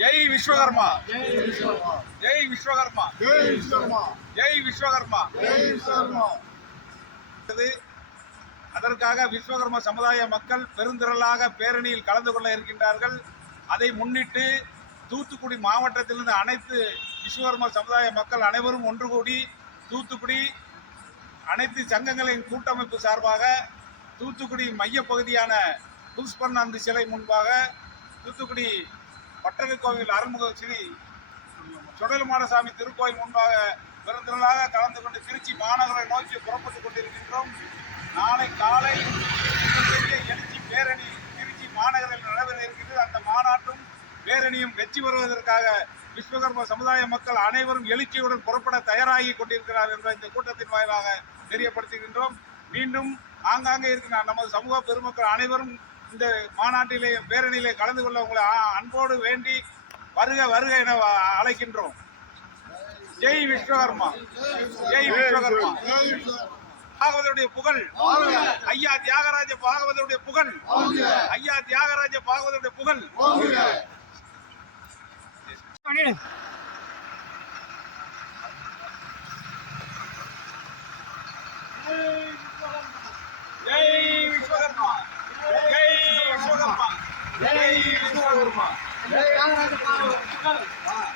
జై విశ్వకర్మ జై విశ్వకర్మ జై విశ్వకర్మ జై విశ్వకర్మ జై విశ్వకర్మ அதற்காக விஸ்வகர்ம சமுதாய மக்கள் பெருந்திரளாக பேரணியில் கலந்து கொள்ள இருக்கின்றார்கள். அதை முன்னிட்டு தூத்துக்குடி மாவட்டத்திலிருந்து அனைத்து விஸ்வகர்ம சமுதாய மக்கள் அனைவரும் ஒன்று கூடி தூத்துக்குடி அனைத்து சங்கங்களின் கூட்டமைப்பு சார்பாக தூத்துக்குடி மையப்பகுதியான புஷ்பர்ணாந்து சிலை முன்பாக தூத்துக்குடி பட்டண கோவில் அருள்முக ஸ்ரீ சுடலுமாடசாமி திருக்கோயில் முன்பாக பெருந்திரளாக கலந்து கொண்டு திருச்சி மாநகரை நோக்கி புறப்பட்டுக் கொண்டிருக்கின்றோம். நாளை காலை மிகப்பெரிய எழுச்சி பேரணி திருச்சி மாநகரில் நடைபெற இருக்கிறது அந்த மாநாட்டும் பேரணியும் வெற்றி பெறுவதற்காக விஸ்வகர்ம சமுதாய மக்கள் அனைவரும் எழுச்சியுடன் புறப்பட தயாராகி கொண்டிருக்கிறார் என்ற இந்த கூட்டத்தின் வாயிலாக தெரியப்படுத்துகின்றோம். மீண்டும் ஆங்காங்கே இருக்கிற நமது சமூக பெருமக்கள் அனைவரும் இந்த மாநாட்டிலே பேரணியிலே கலந்து கொள்ள உங்களை அன்போடு வேண்டி வருக வருக என அழைக்கின்றோம். ஜெய் விஸ்வகர்மா ஜெய் விஸ்வகர்மா. ஜெய் விஸ்வகர்மா. பாகவதருடைய புகழ். ஐயா தியாகராஜ பாகவதருடைய புகழ். ஐயா தியாகராஜ பாகவதருடைய புகழ். ஜெய் விஸ்வகர்மா. ஜெய் விஸ்வகர்மா. ஜெய் விஸ்வகர்மா. ஜெய் விஸ்வகர்மா